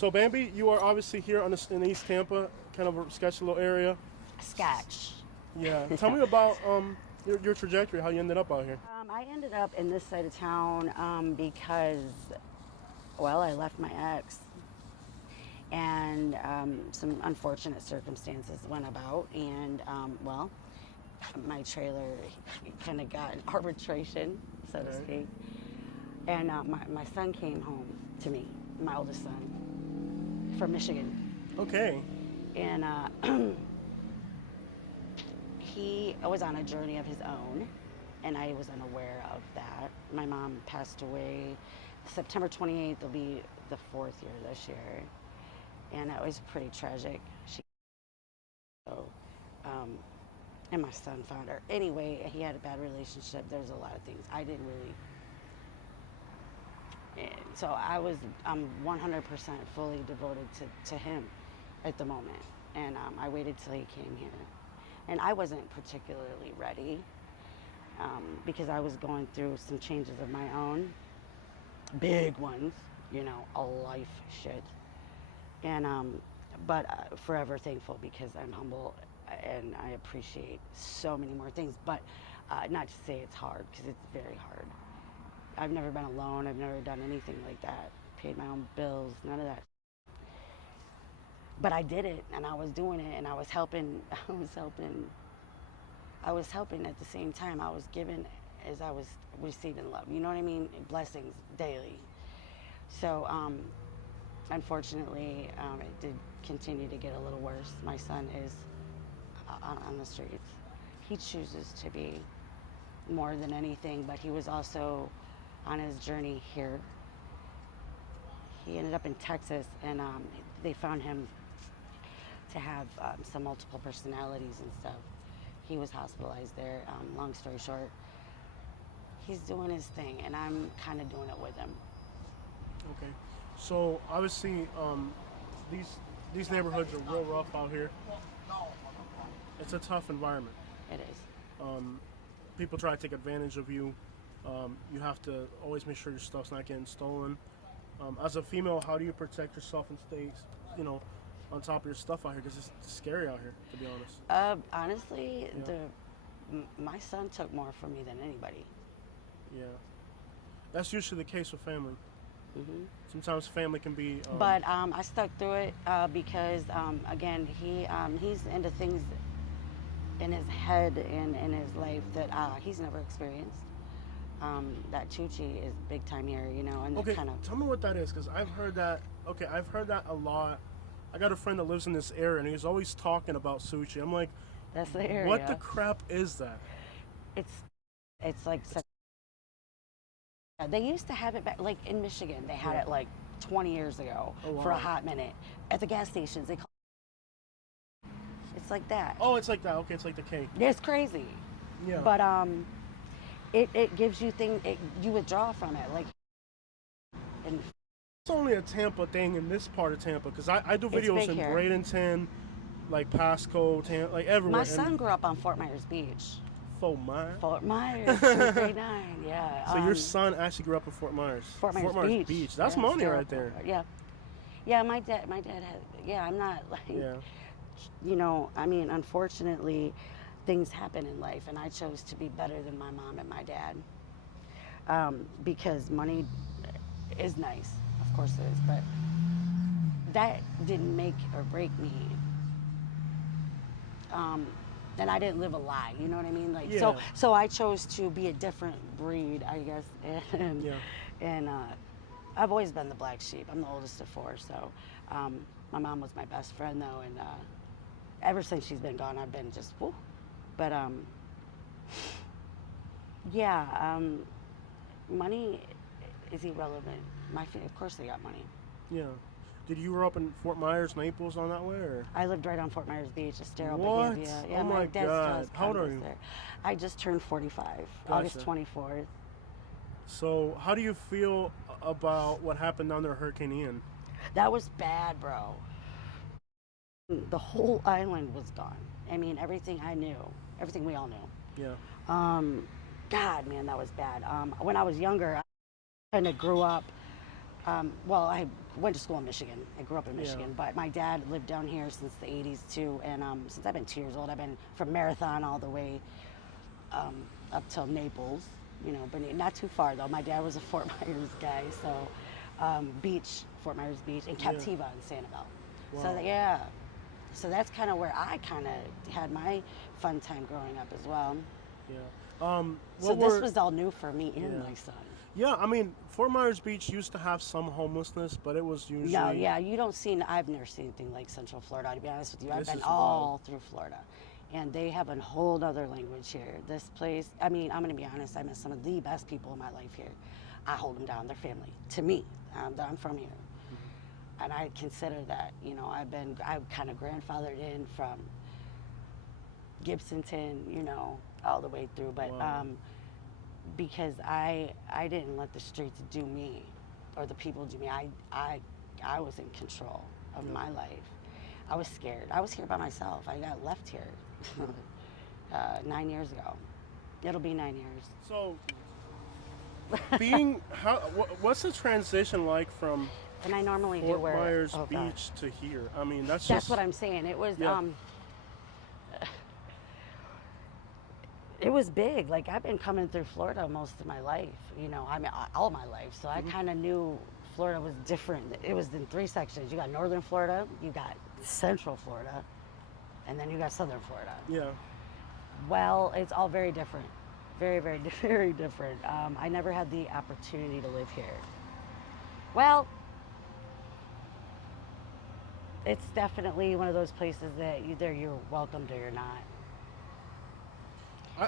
So, Bambi, you are obviously here in East Tampa, kind of a sketchy little area. Sketch. Yeah. Tell me about your trajectory, how you ended up out here. I ended up in this side of town because, well, I left my ex, and some unfortunate circumstances went about, and well, my trailer kind of got in arbitration, so to speak, and my son came home to me, my oldest son, from Michigan, Okay. and he was on a journey of his own, and I was unaware of that. My mom passed away September 28th. Will be the 4th year this year, and it was pretty tragic. So, and my son found her. Anyway, he had a bad relationship. There's a lot of things I didn't really. And so I'm 100% fully devoted to him at the moment, and I waited till he came here, and I wasn't particularly ready. Because I was going through some changes of my own, big ones, a life shit. And, but forever thankful because I'm humble and I appreciate so many more things. But not to say it's hard, because it's very hard. I've never been alone. I've never done anything like that. Paid my own bills, none of that. But I did it, and I was doing it, and I was helping. I was helping at the same time. I was giving as I was receiving love. You know what I mean? Blessings daily. So, unfortunately, it did continue to get a little worse. My son is on the streets. He chooses to be more than anything, but he was also on his journey here. He ended up in Texas, and they found him to have some multiple personalities and stuff. He was hospitalized there. Long story short, he's doing his thing, and I'm kind of doing it with him. Okay. So obviously, these neighborhoods are real rough out here. It's a tough environment. It is. People try to take advantage of you. You have to always make sure your stuff's not getting stolen. As a female, how do you protect yourself and stay, on top of your stuff out here? Because it's scary out here, to be honest. Honestly, Yeah. my son took more from me than anybody. Yeah. That's usually the case with family. Hmm. Sometimes family can be. But I stuck through it because, again, he's into things in his head and in his life that he's never experienced. That Chuchi is big time here, and Okay, kind of. tell me what that is, because I've heard that. Okay, I've heard that a lot. I got a friend that lives in this area, and he's always talking about sushi. I'm like, That's the area. what the crap is that? It's like such. They used to have it back, like in Michigan. They had Yeah. it like 20 years ago Oh, for a wow. hot minute at the gas stations. It's like that. Oh, it's like that. Okay, it's like the cake. It's crazy. Yeah. But it gives you you withdraw from it, like. And It's only a Tampa thing in this part of Tampa, because I do It's videos big in here. Bradenton, like Pasco, like everywhere. my son grew up on Fort Myers Beach. Fort Myers. Fort Myers, 239, yeah. So your son actually grew up in Fort Myers. Fort Myers Beach. That's Yeah, money right historical. there. Yeah. Yeah, my dad had, yeah, I'm not like, Yeah. I mean, unfortunately, things happen in life, and I chose to be better than my mom and my dad. Because money is nice, of course it is, but that didn't make or break me. And I didn't live a lie, you know what I mean? Like, Yeah. so I chose to be a different breed, I guess, and Yeah. and I've always been the black sheep. I'm the oldest of four, so my mom was my best friend though, and ever since she's been gone, I've been just whoo. But money is irrelevant. Of course they got money. Yeah. Did you grow up in Fort Myers, Naples, on that way, or? I lived right on Fort Myers Beach, Estero, What? Bahia. Yeah, Oh my dad still God. has How old are condos you? there. I just turned 45, August Gotcha. 24th. So, how do you feel about what happened down there, Hurricane Ian? That was bad, bro. The whole island was gone. I mean, everything I knew, everything we all knew. Yeah. God, man, that was bad. When I was younger, I kind of grew up Well, I went to school in Michigan. I grew up in Yeah. Michigan, but my dad lived down here since the 80s too. And since I've been 2 years old, I've been from Marathon all the way up till Naples, but not too far though. My dad was a Fort Myers guy, so Fort Myers Beach, and Yeah. Captiva in Sanibel. Wow. So yeah, so that's kind of where I kind of had my fun time growing up as well. Yeah. So What this were? was all new for me and Yeah. my son. Yeah, I mean, Fort Myers Beach used to have some homelessness, but it was usually. No, yeah, you don't see. I've never seen anything like Central Florida. To be honest with you, I've This been is all through Florida, and they have a whole other language here. This place. I mean, I'm gonna be honest. I met some of the best people in my life here. I hold them down. They're family to me. I'm from here, and I consider that. I've kind of grandfathered in from Gibsonton, all the way through, but. Wow. Because I didn't let the streets do me or the people do me. I was in control of my life. I was scared. I was here by myself. I got left here 9 years ago. It'll be 9 years. So, what's the transition like from And I normally do Fort wear Myers oh, God. Beach to here? I mean, that's That's just. what I'm saying. It was Yeah. it was big. Like I've been coming through Florida most of my life, I mean all my life. So I kind of knew Florida was different. It was in three sections. You got northern Florida, you got central Florida, and then you got southern Florida. Yeah. Well, it's all very different. Very, very, very different. I never had the opportunity to live here. Well, it's definitely one of those places that either you're welcomed or you're not.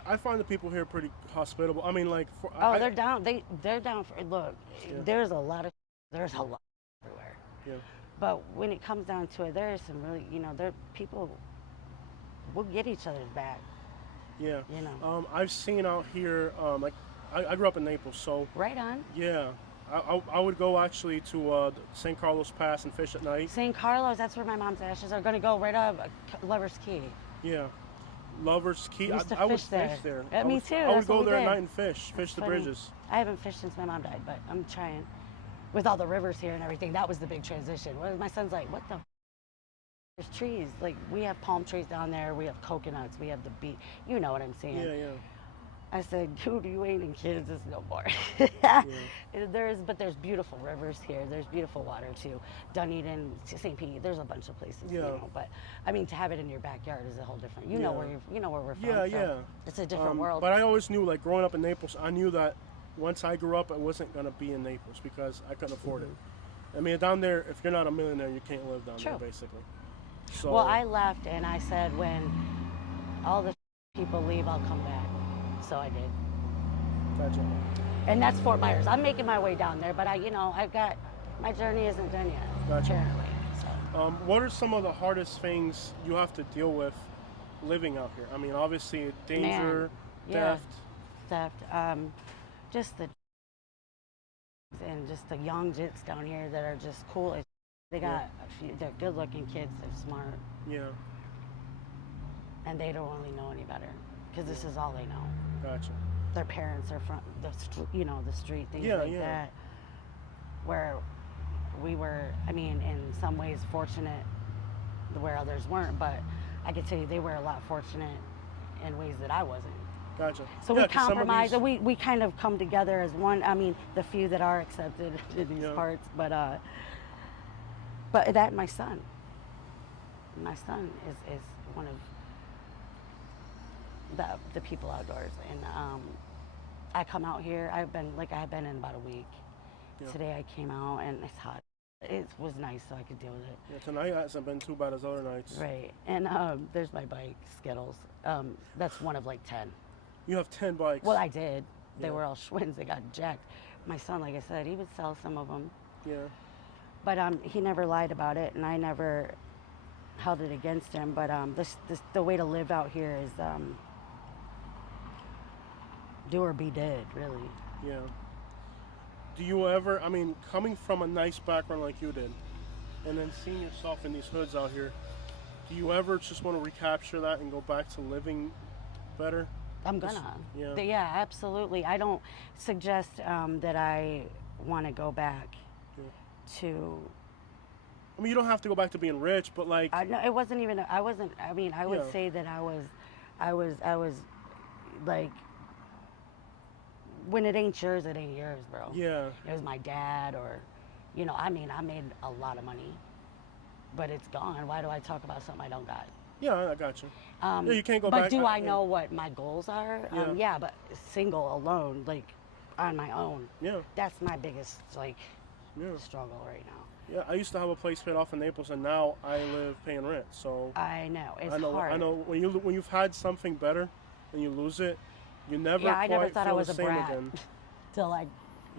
I find the people here pretty hospitable. I mean, like. Oh, they're down. They're down for. Look, Yeah. there's a lot everywhere. Yeah. But when it comes down to it, there is some really, there people will get each other's back. Yeah. You know. I've seen out here, like, I grew up in Naples, so. Right on. Yeah. I would go actually to St. Carlos Pass and fish at night. St. Carlos, that's where my mom's ashes are going to go. Right up Lover's Key. Yeah. Lover's Key. We used to I would fish there. fish there. Yeah, me too, I would that's what go we there at did. night and fish the Funny. bridges. I haven't fished since my mom died, but I'm trying. With all the rivers here and everything, that was the big transition. My son's like, what the there's trees. Like, we have palm trees down there. We have coconuts. We have the beach. You know what I'm saying. Yeah, yeah. I said, dude, you ain't in Kansas no more. But there's beautiful rivers here. There's beautiful water too. Dunedin, St. Pete. There's a bunch of places. Yeah. But I mean, to have it in your backyard is a whole different. You Yeah. know where we're from. Yeah, so yeah. It's a different world. But I always knew, like, growing up in Naples, I knew that once I grew up, I wasn't going to be in Naples because I couldn't afford it. I mean, down there, if you're not a millionaire, you can't live down there, True. basically. So, Well, I left and I said, when all the people leave, I'll come back. So I did. Gotcha. And that's Fort Myers. I'm making my way down there, but I've got, my journey isn't done yet, Gotcha. apparently. So. What are some of the hardest things you have to deal with living out here? I mean, obviously, danger, yeah. theft. Just the and just the young jits down here that are just cool. They got they're good-looking kids. They're smart, Yeah, and they don't really know any better because this is all they know. gotcha. Their parents are from the street, things Yeah, like yeah. that. Where we were, I mean, in some ways fortunate, where others weren't. But I can tell you, they were a lot fortunate in ways that I wasn't. Gotcha. So Yeah, we 'cause some of compromise, these- and we kind of come together as one. I mean, the few that are accepted in these Yeah. parts, but that my son is one of the people outdoors, and I come out here. I've been in about a week. Yeah. Today I came out and it's hot. It was nice, so I could deal with it. Yeah, tonight hasn't been too bad as other nights. Right, and there's my bike, Skittles. That's one of like 10. You have 10 bikes. Well, I did. They Yeah. were all Schwinn's. They got jacked. My son, like I said, he would sell some of them. Yeah. But he never lied about it, and I never held it against him. But the way to live out here is do or be dead, really. Yeah. Do you ever, I mean, coming from a nice background like you did, and then seeing yourself in these hoods out here, do you ever just want to recapture that and go back to living better? I'm Just- gonna. yeah. Yeah, absolutely. I don't suggest that I want to go back. Yeah. to. I mean, you don't have to go back to being rich, but like, No, it wasn't even. I wasn't. I mean, I would Yeah. say that I was like, when it ain't yours, bro. yeah, It was my dad, or, I mean, I made a lot of money, but it's gone. Why do I talk about something I don't got? yeah, I got you. Yeah, you can't go But back. do I yeah. know what my goals are? Yeah. Yeah, but single, alone, like, on my own. Yeah, That's my biggest, like, yeah, struggle right now. yeah. I used to have a place paid off in Naples, and now I live paying rent. So I know. It's I know. hard. I know when you've had something better, and you lose it, you never. Yeah, I never quite thought I feel was the a same brat again. till I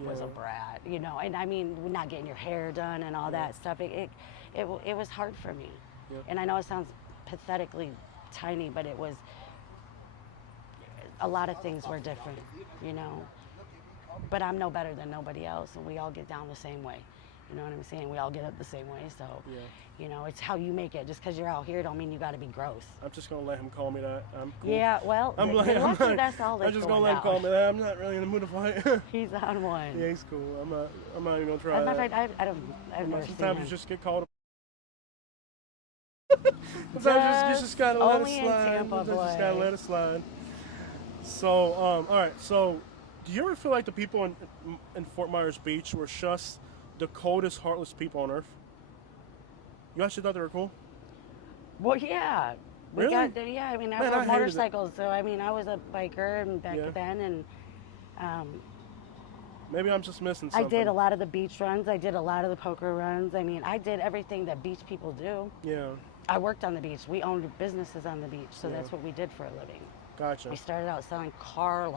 was a Yeah. brat, And I mean, not getting your hair done and all that stuff. It was hard for me. Yeah. And I know it sounds pathetically tiny, but it was. A lot of things were different, But I'm no better than nobody else, and we all get down the same way. You know what I'm saying? We all get up the same way. So, Yeah. it's how you make it. Just because you're out here don't mean you got to be gross. I'm just gonna let him call me that. I'm cool. Yeah, well, I'm lucky like, that's all that's I'm just going gonna let him down. call me that. I'm not really in the mood to fight. He's on one. Yeah, he's cool. I'm not even gonna try As a matter that. of fact, I've never seen Sometimes him. you just get called. Sometimes you just gotta let it only in slide. Tampa, Sometimes you just gotta boy. let it slide. So, all right. So, do you ever feel like the people in Fort Myers Beach were just the coldest, heartless people on earth? You actually thought they were cool? Well, yeah. Really? Yeah, I mean, I Man, I rode hated it. motorcycles, so I mean, I was a biker and back Yeah. then, and Maybe I'm just missing I something. did a lot of the beach runs. I did a lot of the poker runs. I mean, I did everything that beach people do. Yeah, I worked on the beach. We owned businesses on the beach, so Yeah. that's what we did for a living. gotcha. We started out selling car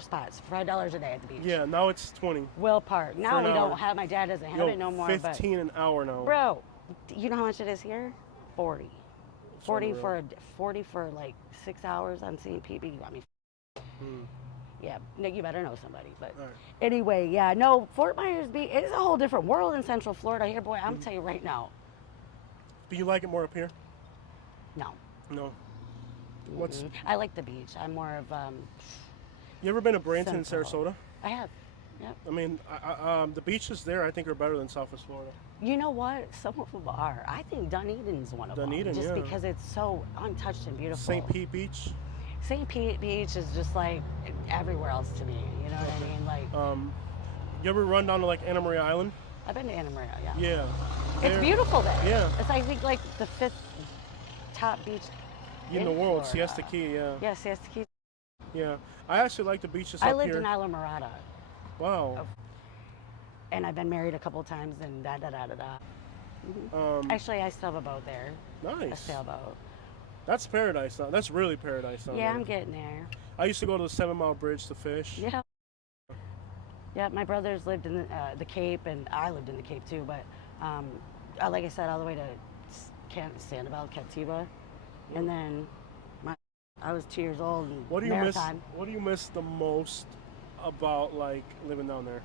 spots, $5 a day at the beach. Yeah, now it's 20. Will Park. Now an we hour. don't have. My dad doesn't have Yo, it no more. 15 an hour now. But bro, you know how much it is here? 40. It's 40 unreal. for 40 for like 6 hours on St. Pete. I mean, Hmm. yeah, Nick, you better know somebody. But All right. anyway, yeah, no, Fort Myers Beach is a whole different world in Central Florida. Here, boy, Mm-hmm. I'm telling you right now, Do you like it more up here? no. No. What's I like the beach. I'm more of you ever been to Bradenton and Central. Sarasota? I have. Yep. I mean, the beaches there I think are better than Southwest Florida. You know what? Some of them are. I think Dunedin's one of Dunedin, them. Just yeah. because it's so untouched and beautiful. St. Pete Beach. St. Pete Beach is just like everywhere else to me. You know what I mean? Like, You ever run down to like Anna Maria Island? I've been to Anna Maria, yeah. Yeah. It's There- beautiful there. Yeah. It's, I think, like the 5th top beach In the world, Florida. Siesta Key. Yeah. Yeah, Siesta Key. Yeah. I actually like the beaches I up lived here. in Isla Mirada, Wow. and I've been married a couple times, and da-da-da-da-da. Actually, I still have a boat there. A Nice. sailboat. That's paradise. That's really paradise. Down Yeah, there. I'm getting there. I used to go to the 7 Mile Bridge to fish. Yeah. Yeah, my brothers lived in the Cape, and I lived in the Cape too. But like I said, all the way to Sanibel, Captiva, and then I was 2 years old. And What do you Maritime, miss? What do you miss the most about like living down there?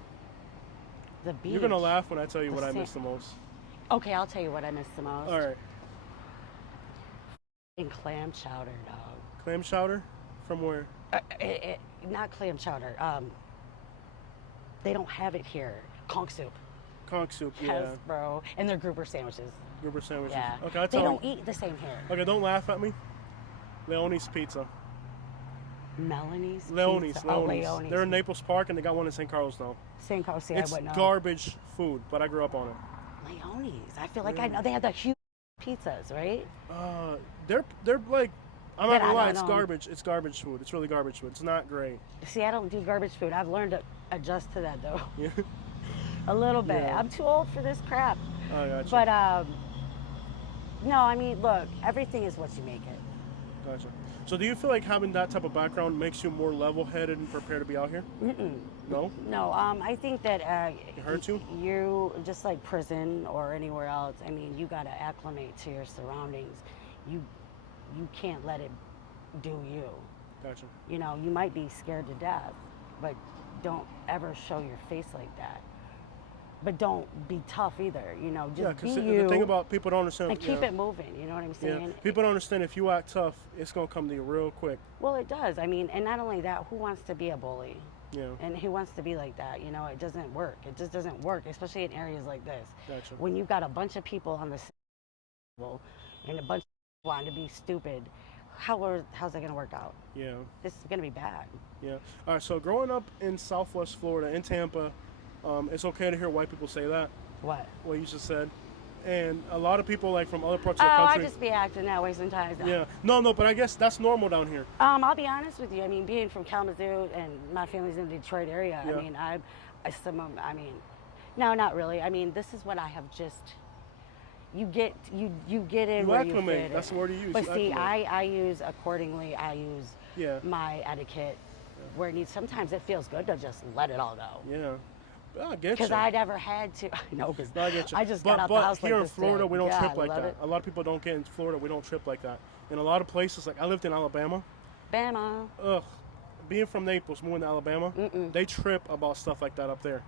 The beach. You're gonna laugh when I tell you The what I sand. miss the most. Okay, I'll tell you what I miss the most. All right. In clam chowder, dog. Clam chowder, from where? Not clam chowder. They don't have it here. Conch soup. Conch soup. Yes, Yeah. bro. And they're grouper sandwiches. Grouper sandwiches. Yeah. Okay, I They tell don't them. eat the same here. Okay, don't laugh at me. Leone's Pizza. Melanie's Leone's. Pizza. Oh, Leone's. Leone's. They're in Naples Park and they got one in St. Carlos now. St. Carlos, I It's wouldn't know. garbage food, but I grew up on it. Leone's. I feel like I know. They have the huge pizzas, right? They're like, I'm That not gonna I lie, don't it's know. garbage. It's garbage food. It's really garbage food. It's not great. See, I don't do garbage food. I've learned to adjust to that, though. Yeah. A little bit. Yeah. I'm too old for this crap. I got you. But, no, I mean, look, everything is what you make it. Gotcha. So do you feel like having that type of background makes you more level-headed and prepared to be out here? No? No, I think that It hurts you? You just like prison or anywhere else. I mean, you got to acclimate to your surroundings. You can't let it do you. Gotcha. You know, you might be scared to death, but don't ever show your face like that. But don't be tough either. You know, Yeah, just be because you the thing about people don't understand. and keep yeah, it moving. You know what I'm Yeah. saying? People don't understand if you act tough, it's gonna come to you real quick. Well, it does. I mean, and not only that, who wants to be a bully? Yeah. And he wants to be like that. You know, it doesn't work. It just doesn't work, especially in areas like this. Gotcha. When you've got a bunch of people on the same level and a bunch of people wanting to be stupid, how's that going to work out? Yeah. This is going to be bad. Yeah. All right. So growing up in Southwest Florida, in Tampa, it's okay to hear white people say that. What? What you just said. And a lot of people like from other parts of Oh, the I country. just be acting that way sometimes. Yeah. No, but I guess that's normal down here. I'll be honest with you. I mean, being from Kalamazoo and my family's in the Detroit area. Yeah. I mean, I mean, no, not really. I mean, this is what I have just. You get in You where acclimate. you fit That's in. the word you use. But You see, acclimate. I use accordingly. I use Yeah. my etiquette where it needs. Sometimes it feels good to just let it all go. Yeah. I get Because you. I never had to. No, because No, I get you. I just but, got out but the house here like in this Florida, today. we don't Yeah, trip I like love that. it. A lot of people don't get in Florida. We don't trip like that. In a lot of places, like I lived in Alabama. Bama. Ugh. Being from Naples, moving to Alabama, Mm-mm. they trip about stuff like that up there.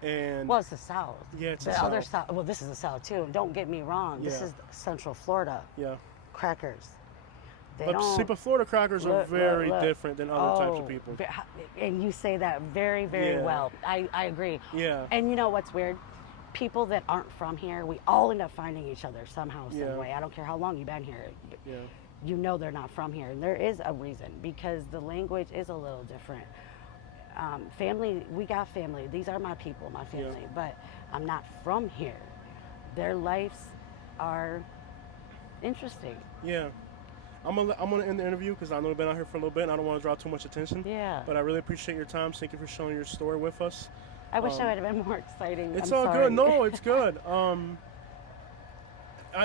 And Well, it's the South. yeah, it's the the other South. South. Well, this is the South too. Don't get me wrong. This Yeah. is Central Florida. Yeah. Crackers. They But don't. see, but Florida crackers are Look, very look. different than other types Oh, of people. And you say that very, very Yeah. well. I agree. Yeah. And you know what's weird? People that aren't from here, we all end up finding each other somehow, some Yeah. way. I don't care how long you've been here. Yeah. You know they're not from here. And there is a reason because the language is a little different. Family, we got family. These are my people, my family. Yeah. But I'm not from here. Their lives are interesting. Yeah. I'm gonna end the interview because I know we've been out here for a little bit and I don't want to draw too much attention. Yeah. But I really appreciate your time. Thank you for sharing your story with us. I wish I would have been more exciting. It's I'm all sorry. good. No, it's good.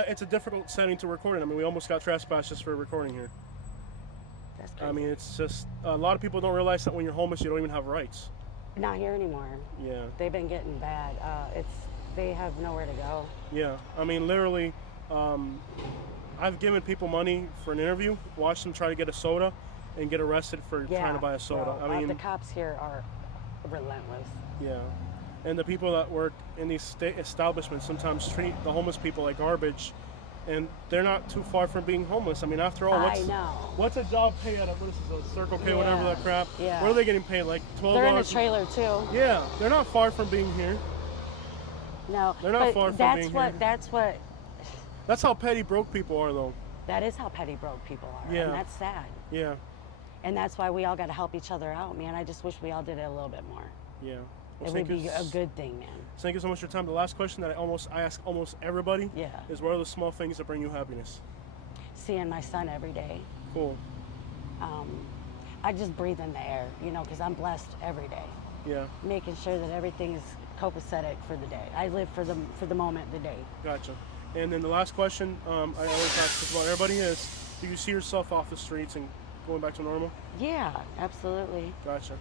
It's a difficult setting to record in. I mean, we almost got trespassed just for recording here. That's crazy. I mean, it's just a lot of people don't realize that when you're homeless, you don't even have rights. Not here anymore. Yeah. They've been getting bad. They have nowhere to go. Yeah. I mean, literally, I've given people money for an interview, watched them try to get a soda, and get arrested for trying to buy a soda. Bro, I mean, the cops here are relentless. yeah. And the people that work in these establishments sometimes treat the homeless people like garbage, and they're not too far from being homeless. I mean, after all, I know. what's a job pay at what is this, a Circle K, Yeah, whatever that crap? yeah. What are they getting paid? Like $12? They're in a trailer too. Yeah, they're not far from being here. No, They're not but far from that's being what here. that's what That's how petty broke people are, though. that is how petty broke people are, Yeah. and that's sad. Yeah, And that's why we all got to help each other out, man. I just wish we all did it a little bit more. yeah. It would be a good thing, man. Thank you so much for your time. The last question that I ask almost everybody Yeah. is, what are the small things that bring you happiness? Seeing my son every day. Cool. I just breathe in the air, you know, because I'm blessed every day. Yeah, Making sure that everything is copacetic for the day. I live for the moment, the day. gotcha. And then the last question I always ask this about everybody is, do you see yourself off the streets and going back to normal? Yeah, absolutely. Gotcha.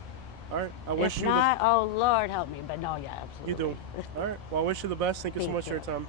All right. I wish If you not, oh Lord help me. But no, yeah, you absolutely. do. All right. Well, I wish you the best. Thank you so Thank much for you. your time.